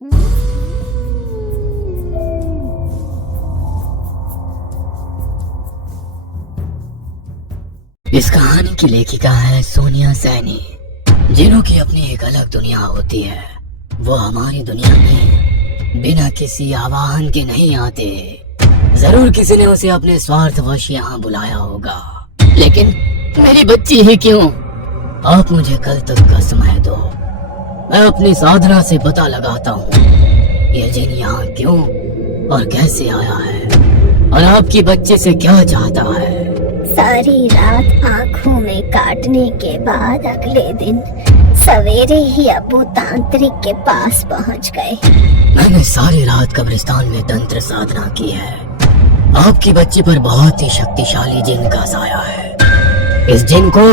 इस कहानी की लेखिका है सोनिया सैनी। जिनों की अपनी एक अलग दुनिया होती है, वो हमारी दुनिया में बिना किसी आवाहन के नहीं आते। जरूर किसी ने उसे अपने स्वार्थवश यहाँ बुलाया होगा, लेकिन मेरी बच्ची ही क्यों? आप मुझे कल तक का समय दो, मैं अपनी साधना से पता लगाता हूँ ये जिन यहाँ क्यों और कैसे आया है, और आपकी बच्चे से क्या चाहता है। सारी रात आँखों में काटने के बाद अगले दिन सवेरे ही अबू तांत्रिक के पास पहुंच गए। मैंने सारी रात कब्रिस्तान में तंत्र साधना की है। आपकी बच्ची पर बहुत ही शक्तिशाली जिन का साया है। इस जिन को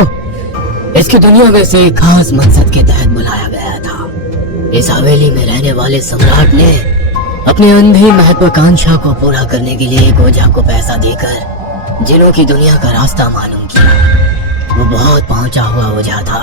इसकी दुनिया में से एक खास मकसद के तहत बुलाया गया था। इस हवेली में रहने वाले सम्राट ने अपनी अंधी महत्वाकांक्षा को पूरा करने के लिए एक ओझा को पैसा देकर जिनों की दुनिया का रास्ता मालूम किया। वो बहुत पहुंचा हुआ ओझा था।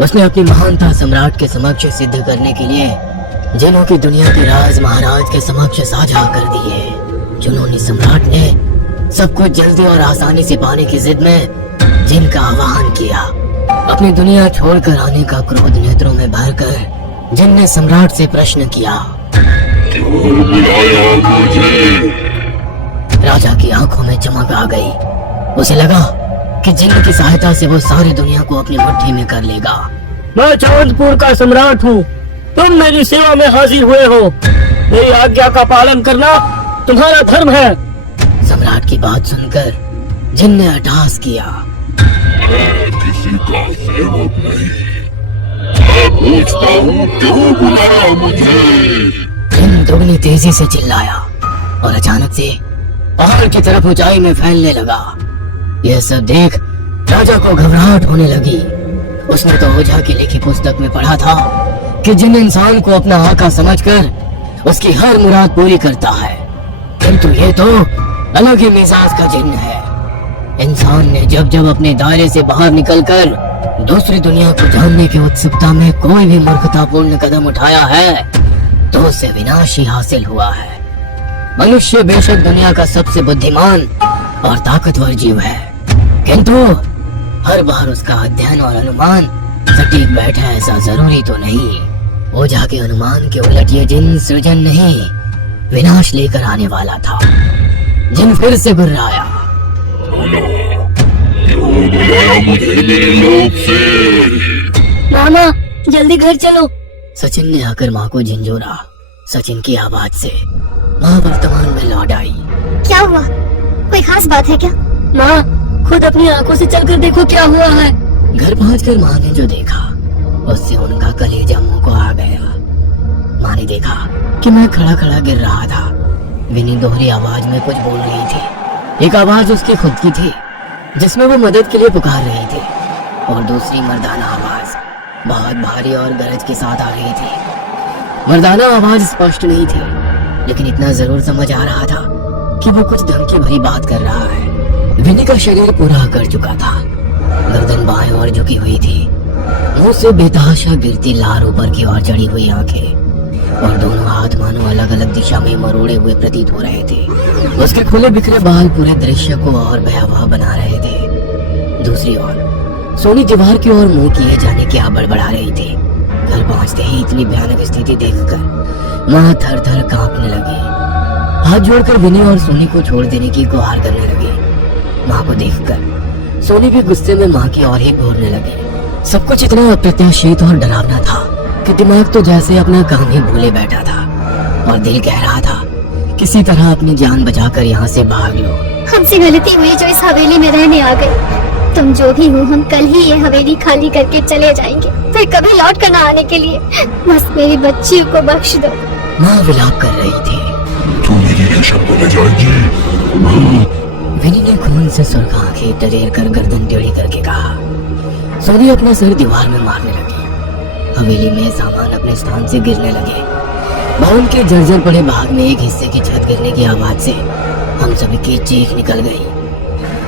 उसने अपनी महानता सम्राट के समक्ष सिद्ध करने के लिए जिनों की दुनिया के राज महाराज के समक्ष साझा कर दिए। जुनूनी सम्राट ने सब कुछ जल्दी और आसानी से पाने की जिद में जिन का आह्वान किया। अपनी दुनिया छोड़कर आने का क्रोध नेत्रों में भरकर जिन ने सम्राट से प्रश्न किया, क्यों बुलाया मुझे? राजा की आंखों में चमक आ गई। उसे लगा कि जिन की सहायता से वो सारी दुनिया को अपनी मुट्ठी में कर लेगा। मैं चांदपुर का सम्राट हूँ, तुम मेरी सेवा में हाजिर हुए हो। मेरी आज्ञा का पालन करना तुम्हारा धर्म है। सम्राट की बात सुनकर जिन ने अट्टहास किया, मैं किसी का सेवक नहीं, मैं पूछता हूँ क्यों बुलाया मुझे? जिन दुगनी तेजी से चिल्लाया और अचानक से पहाड़ की तरफ ऊंचाई में फैलने लगा। यह सब देख राजा को घबराहट होने लगी। उसने तो ओझा की लिखी पुस्तक में पढ़ा था कि जिन इंसान को अपना आका समझकर उसकी हर मुराद पूरी करता है, किंतु ये तो अलग ही मिजाज का जिन है। इंसान ने जब जब अपने दायरे से बाहर निकलकर दूसरी दुनिया को जानने की उत्सुकता में कोई भी मूर्खतापूर्ण कदम उठाया है, तो उसे विनाश ही हासिल हुआ है। मनुष्य बेशक दुनिया का सबसे बुद्धिमान और ताकतवर जीव है, किंतु हर बार उसका अध्ययन और अनुमान सटीक बैठे ऐसा जरूरी तो नहीं। ओझा के अनुमान के उलट ये जिन सृजन नहीं, विनाश लेकर आने वाला था। जिन फिर से गुर्राया, क्यों बुलाया मुझे मेरे लोग से? मामा जल्दी घर चलो। सचिन ने आकर माँ को झिंझोरा। सचिन की आवाज से माँ वर्तमान में लौट आई। क्या हुआ? कोई खास बात है क्या? माँ, खुद अपनी आंखों से चलकर देखो क्या हुआ है। घर पहुंचकर माँ ने जो देखा उससे उनका कलेजा मुंह को आ गया। माँ ने देखा कि मैं खड़ा खड़ा गिर रहा था। विनी दोहरी आवाज में कुछ बोल रही थी। एक आवाज उसकी खुद की थी जिसमें वो मदद के लिए पुकार रही थी, और दूसरी मर्दाना आवाज बहुत भारी और गरज के साथ आ रही थी। मर्दाना आवाज स्पष्ट नहीं थी, लेकिन इतना जरूर समझ आ रहा था कि वो कुछ धमकी भरी बात कर रहा है। विनी का शरीर पूरा कर चुका था, गर्दन बाएं ओर झुकी हुई थी, मुंह से बेतहाशा गिरती लार ऊपर की ओर चढ़ी हुई आंखें, और दोनों हाथ मानो अलग अलग दिशा में मरोड़े हुए प्रतीत हो रहे थे। उसके खुले बिखरे बाल पूरे दृश्य को और भयावह बना रहे थे। दूसरी ओर सोनी दीवार की ओर मुंह किए जाने की बड़बड़ा रही थी। घर पहुंचते ही इतनी भयानक स्थिति देखकर माँ थर थर कांपने लगी। हाथ जोड़कर विनी और सोनी को छोड़ देने की गुहार करने लगी। माँ को देखकर सोनी भी गुस्से में माँ की ओर ही घूरने लगी। सब कुछ इतना अप्रत्याशित और डरावना था कि दिमाग तो जैसे अपना काम ही भूले बैठा था, और दिल कह रहा था किसी तरह अपनी जान बचाकर यहाँ से भाग लो। हमसे गलती हुई जो इस हवेली में रहने आ गए। तुम जो भी हो, हम कल ही ये हवेली खाली करके चले जाएंगे, फिर कभी लौट कर ना आने के लिए। बस मेरी बच्ची को बख्श दो। माँ विलाप कर रही थी। तू मेरी किशन को ले जाएगी? विनी ने खून से सुर्ख आंखें टरेर कर गर्दन टेढ़ी करके कहा। सोनी अपना सिर दीवार में मारने लगी। हवेली में सामान अपने स्थान से गिरने लगे। भवन के जर्जर पड़े भाग में एक हिस्से की छत गिरने की आवाज से हम सभी की चीख निकल गई।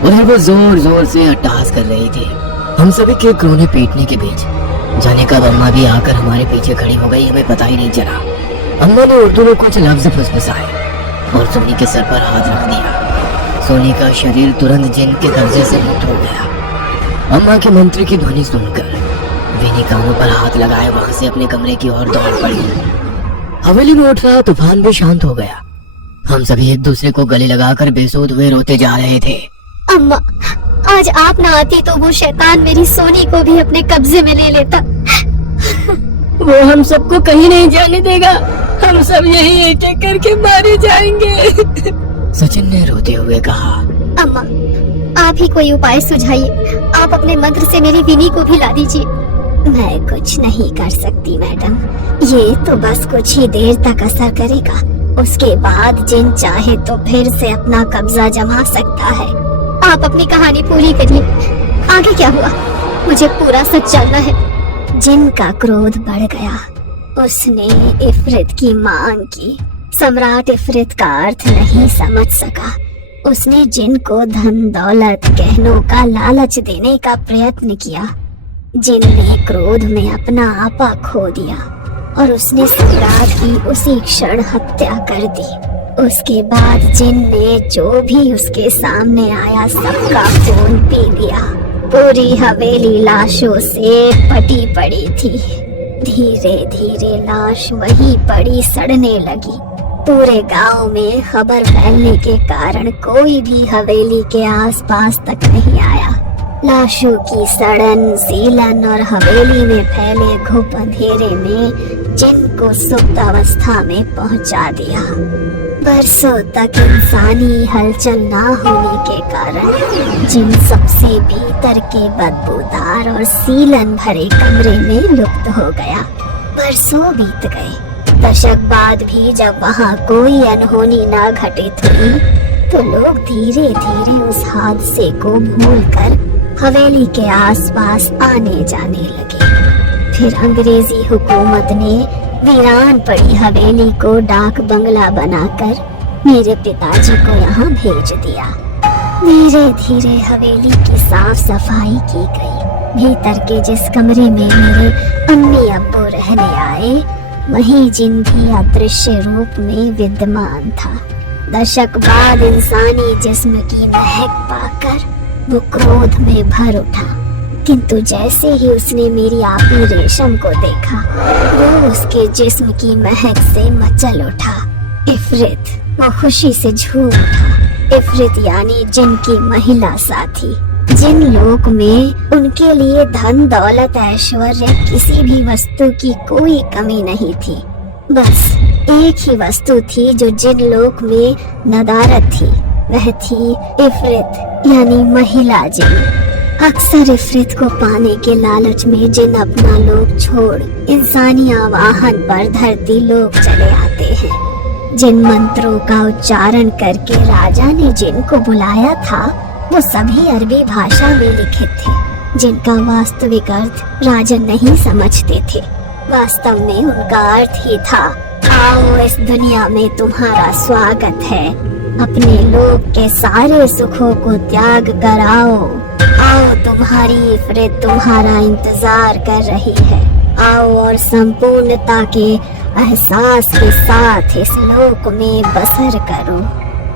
उधर वो जोर जोर से अट्टहास कर रही थी। हम सभी के क्रोने पीटने के बीच जाने का अम्मा भी आकर हमारे पीछे खड़ी हो गई। हमें पता ही नहीं चला। अम्मा ने उर्दू में कुछ लफ्ज फुसफुसाए और सोनी के सर पर हाथ रख दिया। सोनी का शरीर तुरंत जिन के कब्जे से मुक्त हो गया। अम्मा के मंत्र की ध्वनि सुनकर विनी कानों पर हाथ लगाए वहां से अपने कमरे की ओर दौड़ पड़ी। हवेली में उठ रहा तूफान भी शांत हो गया। हम सभी एक दूसरे को गले लगाकर बेसुध हुए रोते जा रहे थे। अम्मा, आज आप ना आती तो वो शैतान मेरी सोनी को भी अपने कब्जे में ले लेता। वो हम सबको कहीं नहीं जाने देगा। हम सब यही एक एक करके मारे जाएंगे। सचिन ने रोते हुए कहा। अम्मा, आप ही कोई उपाय सुझाइए। आप अपने मंत्र से मेरी विनी को भी ला दीजिए। मैं कुछ नहीं कर सकती मैडम, ये तो बस कुछ ही देर तक असर करेगा। उसके बाद जिन चाहे तो फिर से अपना कब्जा जमा सकता है। आप अपनी कहानी पूरी करिए। आगे क्या हुआ, मुझे पूरा सच जानना है। जिन का क्रोध बढ़ गया। उसने इफरित की मांग की। सम्राट इफरित का अर्थ नहीं समझ सका। उसने जिन को धन दौलत गहनों का लालच देने का प्रयत्न किया। जिन ने क्रोध में अपना आपा खो दिया और उसने सम्राट की उसी क्षण हत्या कर दी। उसके बाद जिन ने जो भी उसके सामने आया सबका खून पी लिया। पूरी हवेली लाशों से पटी पड़ी थी। धीरे धीरे लाश वहीं पड़ी सड़ने लगी। पूरे गांव में खबर फैलने के कारण कोई भी हवेली के आसपास तक नहीं आया। लाशों की सड़न, सीलन और हवेली में फैले घुप अंधेरे में जिन को सुप्त अवस्था में पहुंचा दिया। बरसों तक इंसानी हलचल ना होने के कारण जिन सबसे भीतर के बदबूदार और सीलन भरे कमरे में लुप्त हो गया। बरसों बीत गए। दशक बाद भी जब वहाँ कोई अनहोनी ना घटित हुई तो लोग धीरे धीरे उस हादसे को भूलकर हवेली के आसपास आने जाने लगे। फिर अंग्रेजी हुकूमत ने वीरान पड़ी हवेली को डाक बंगला बनाकर मेरे पिताजी को यहाँ भेज दिया। धीरे धीरे हवेली की साफ सफाई की गई। भीतर के जिस कमरे में मेरे अम्मी अब्बू रहने आए वहीं जिन भी अदृश्य रूप में विद्यमान था। दशक बाद इंसानी जिस्म की महक पाकर वो क्रोध में भर उठा, किंतु जैसे ही उसने मेरी आपी रेशम को देखा वो उसके जिस्म की महक से मचल उठा। इफरित वो खुशी से झूम उठा। इफरित यानी जिन की महिला साथी। जिन लोक में उनके लिए धन दौलत ऐश्वर्य किसी भी वस्तु की कोई कमी नहीं थी। बस एक ही वस्तु थी जो जिन लोक में नदारत थी, वह थी इफरित यानी महिला जिन। अक्सर इफरित को पाने के लालच में जिन अपना लोक छोड़ इंसानी आवाहन पर धरती लोक चले आते हैं। जिन मंत्रों का उच्चारण करके राजा ने जिन को बुलाया था वो सभी अरबी भाषा में लिखित थे, जिनका वास्तविक अर्थ राजन नहीं समझते थे। वास्तव में उनका अर्थ ही था, आओ इस दुनिया में तुम्हारा स्वागत है, अपने लोक के सारे सुखों को त्याग कर आओ। आओ तुम्हारी इफरित तुम्हारा इंतजार कर रही है। आओ और संपूर्णता के एहसास के साथ इस लोक में बसर करो।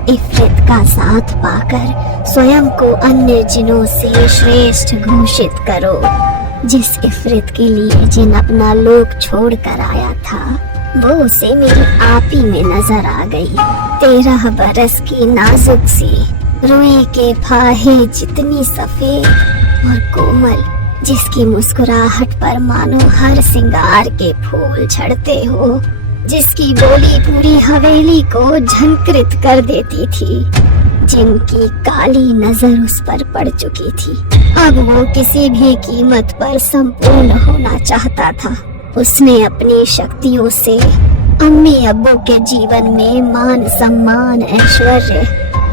इफरित का साथ पाकर स्वयं को अन्य जिनों से श्रेष्ठ घोषित करो। जिस इफरित के लिए जिन अपना लोक छोड़ कर आया था वो उसे मेरी आपी में नजर आ गई। 13 बरस की नाजुक सी, रुई के फाहे जितनी सफेद और कोमल, जिसकी मुस्कुराहट पर मानो हर सिंगार के फूल झड़ते हो, जिसकी बोली पूरी हवेली को झंकृत कर देती थी। जिनकी काली नजर उस पर पड़ चुकी थी। अब वो किसी भी कीमत पर संपूर्ण होना चाहता था। उसने अपनी शक्तियों से अम्मी अब्बू के जीवन में मान सम्मान ऐश्वर्य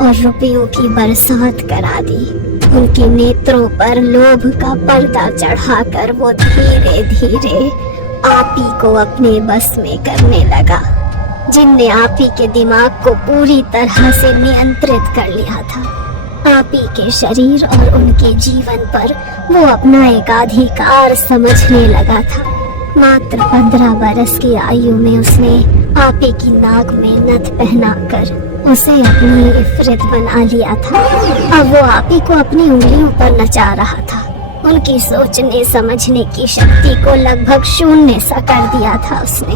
और रुपयों की बरसात करा दी। उनके नेत्रों पर लोभ का पर्दा चढ़ाकर वो धीरे धीरे आपी को अपने बस में करने लगा। जिनने आपी के दिमाग को पूरी तरह से नियंत्रित कर लिया था। आपी के शरीर और उनके जीवन पर वो अपना एकाधिकार समझने लगा था। मात्र 15 बरस की आयु में उसने आपी की नाक में नथ पहनाकर उसे अपनी इफरित बना लिया था। अब वो आपी को अपनी उंगलियों पर नचा रहा था। उनकी सोचने समझने की शक्ति को लगभग शून्य सा कर दिया था उसने।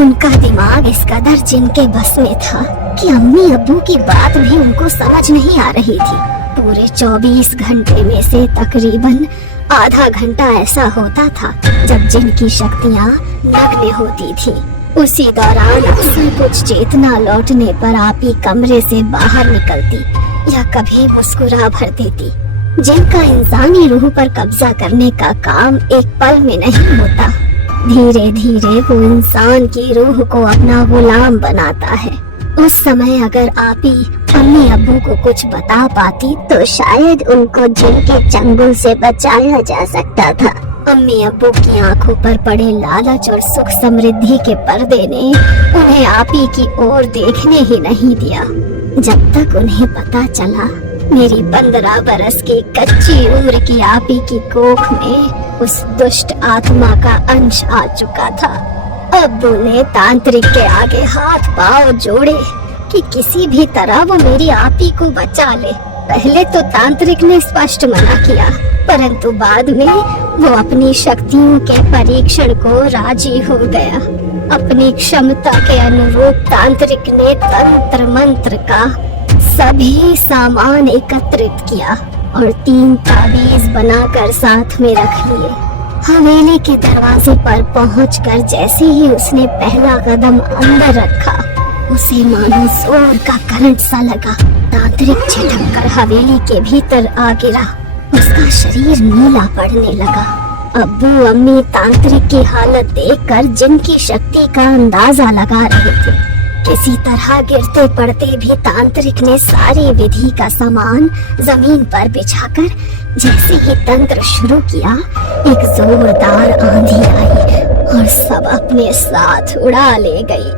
उनका दिमाग इस कदर जिनके बस में था कि अम्मी अब्बू की बात भी उनको समझ नहीं आ रही थी। पूरे 24 घंटे में से तकरीबन आधा घंटा ऐसा होता था जब जिनकी शक्तियाँ नग्न होती थी। उसी दौरान अक्सर कुछ चेतना लौटने पर आपी कमरे से बाहर निकलती या कभी मुस्कुरा भर देती। जिनका इंसानी रूह पर कब्जा करने का काम एक पल में नहीं होता, धीरे धीरे वो इंसान की रूह को अपना गुलाम बनाता है। उस समय अगर आपी अम्मी अब्बू को कुछ बता पाती तो शायद उनको जिन के चंगुल से बचाया जा सकता था। अम्मी अब्बू की आंखों पर पड़े लालच और सुख समृद्धि के पर्दे ने उन्हें आपी की ओर देखने ही नहीं दिया। जब तक उन्हें पता चला मेरी 15 बरस की कच्ची उम्र की आपी की कोख में उस दुष्ट आत्मा का अंश आ चुका था। अब्बू ने तांत्रिक के आगे हाथ पांव जोड़े कि किसी भी तरह वो मेरी आपी को बचा ले। पहले तो तांत्रिक ने स्पष्ट मना किया, परंतु बाद में वो अपनी शक्तियों के परीक्षण को राजी हो गया। अपनी क्षमता के अनुरूप तांत्रिक ने तंत्र मंत्र का सभी सामान एकत्रित किया और 3 ताबीज बनाकर साथ में रख लिए। हवेली के दरवाजे पर पहुंचकर जैसे ही उसने पहला कदम अंदर रखा, उसे मानो जोर का करंट सा लगा। तांत्रिक झटक कर हवेली के भीतर आ गिरा। उसका शरीर नीला पड़ने लगा। अब्बू अम्मी तांत्रिक की हालत देखकर जिनकी शक्ति का अंदाजा लगा रहे थे। किसी तरह गिरते पड़ते भी तांत्रिक ने सारी विधि का सामान जमीन पर बिछाकर जैसे ही तंत्र शुरू किया, एक जोरदार आंधी आई और सब अपने साथ उड़ा ले गई।